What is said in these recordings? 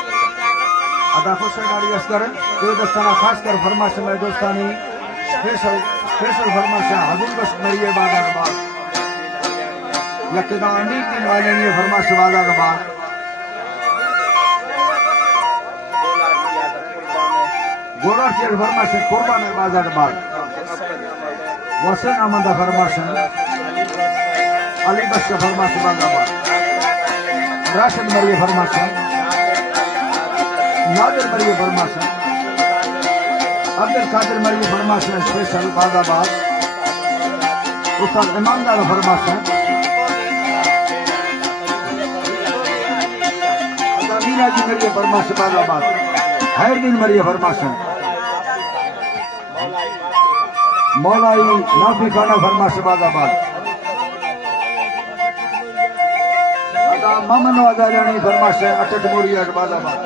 आता हुसैन अली असगर दस्ताना खास कर फरमाश में दोस्तानी स्पेशल फरमाश हजूर बस मरिए बादा के बाद लकदा अंडी की मालनी फरमाश बादा के बाद गोरा शेर फरमाश कुर्बान बादा के बाद वसन अहमद फरमाश अली बस फरमाश बादा के बाद राशिद मरिए फरमाश नादिर मरिए फरमाश अब्दुल कादिर मरिए फरमाश स्पेशल बादाबाद उस्ताद ईमानदार फरमाश मीना जी मरिए फरमाश बादाबाद हैरदीन मरिए फरमाश मौलाई नाफी खाना फरमाश बादाबाद मामन आजारानी फरमाश अटट मोरिया बादाबाद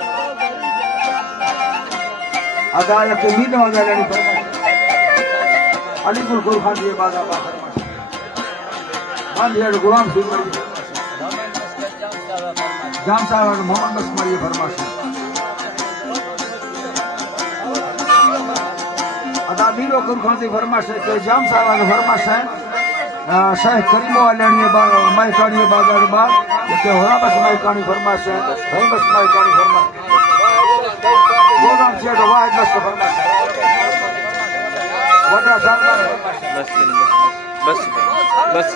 अदालत के मीन आजारानी फरमाश अलीपुर गुरखान जी बादाबाद फरमाश मानदिया गुलाम सिंह मरिए जाम साहब मोहम्मद बस मरिए फरमाश अदा मीरो गुरखान जी फरमाश के जाम साहब फरमाश है शाह करीमो वालनी माइकानी बाजार बाग के होला बस माइकानी फरमाश है भाई बस माइकानी फरमाश गोदाम से वाहिद बस फरमाश वडा शानदार बस बस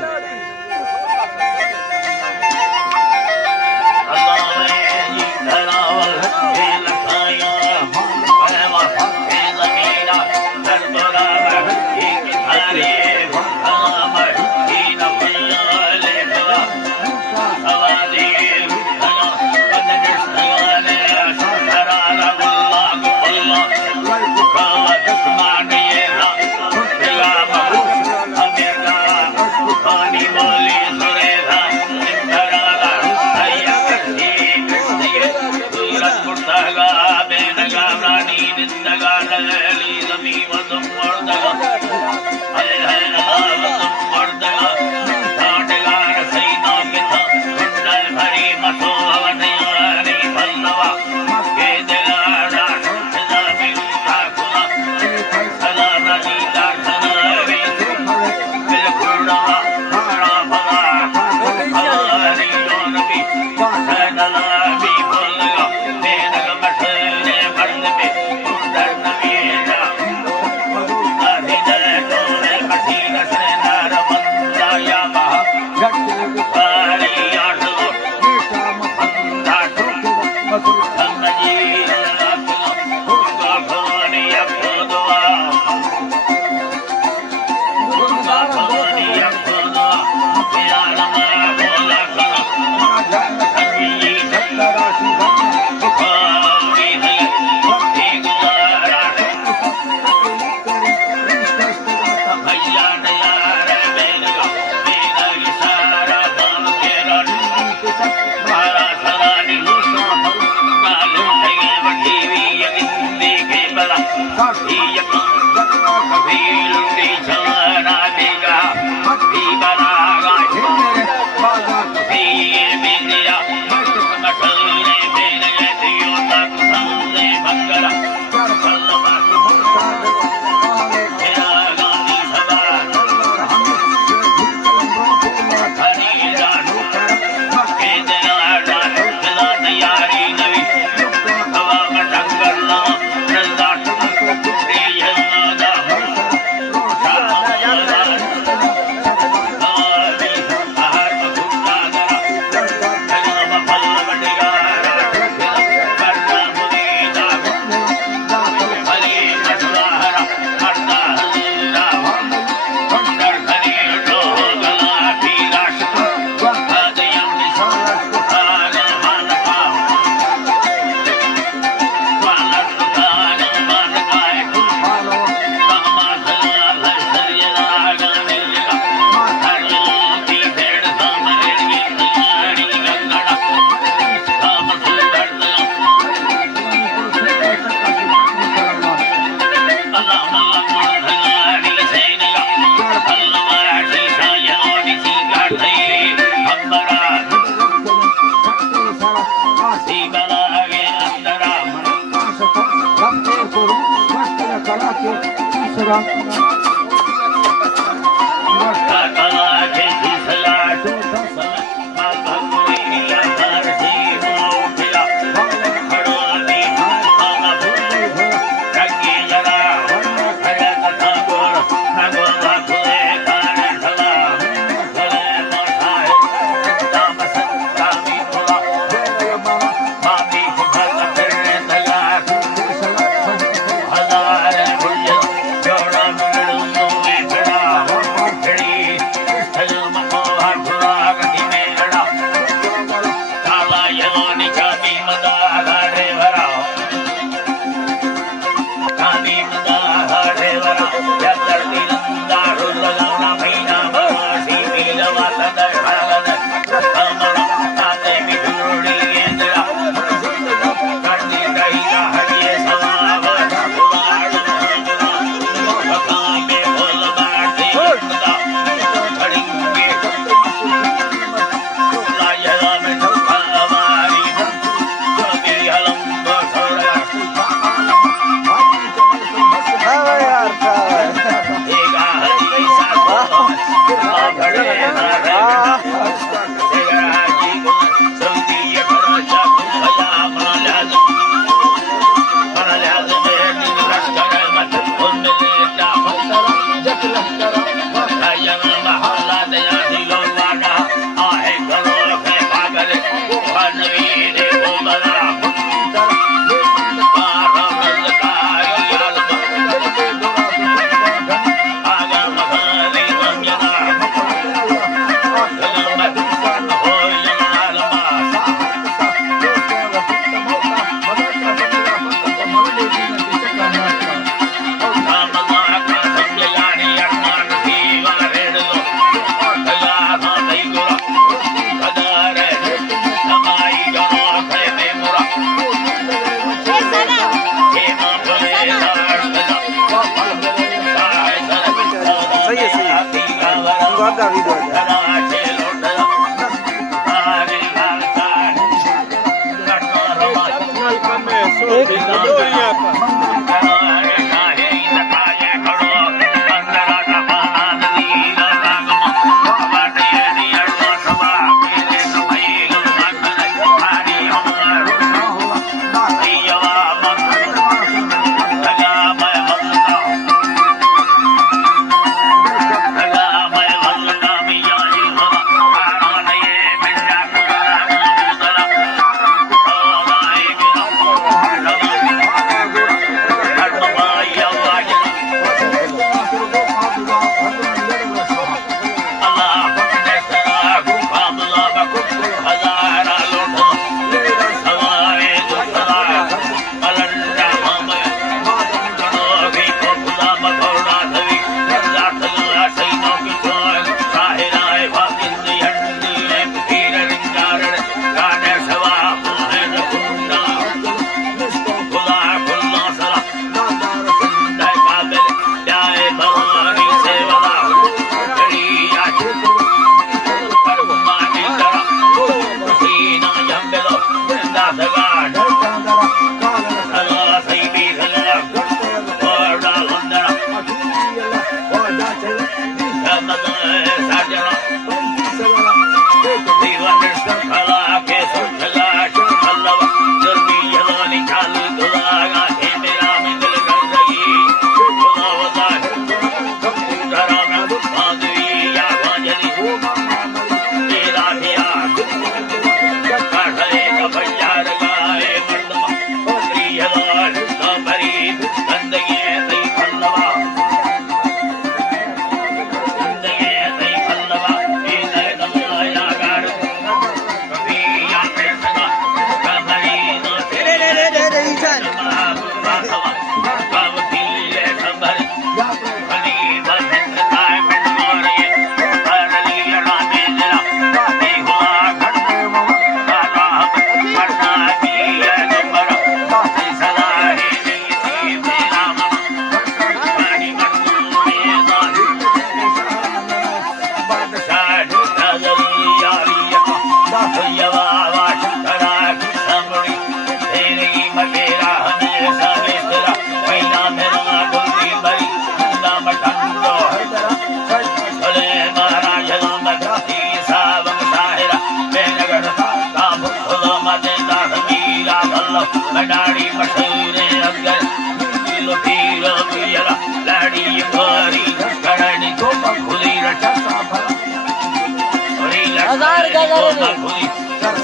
माधुरी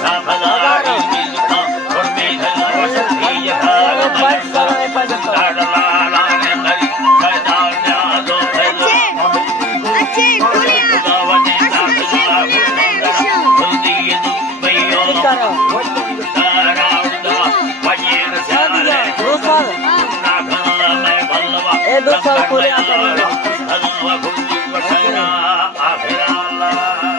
सफल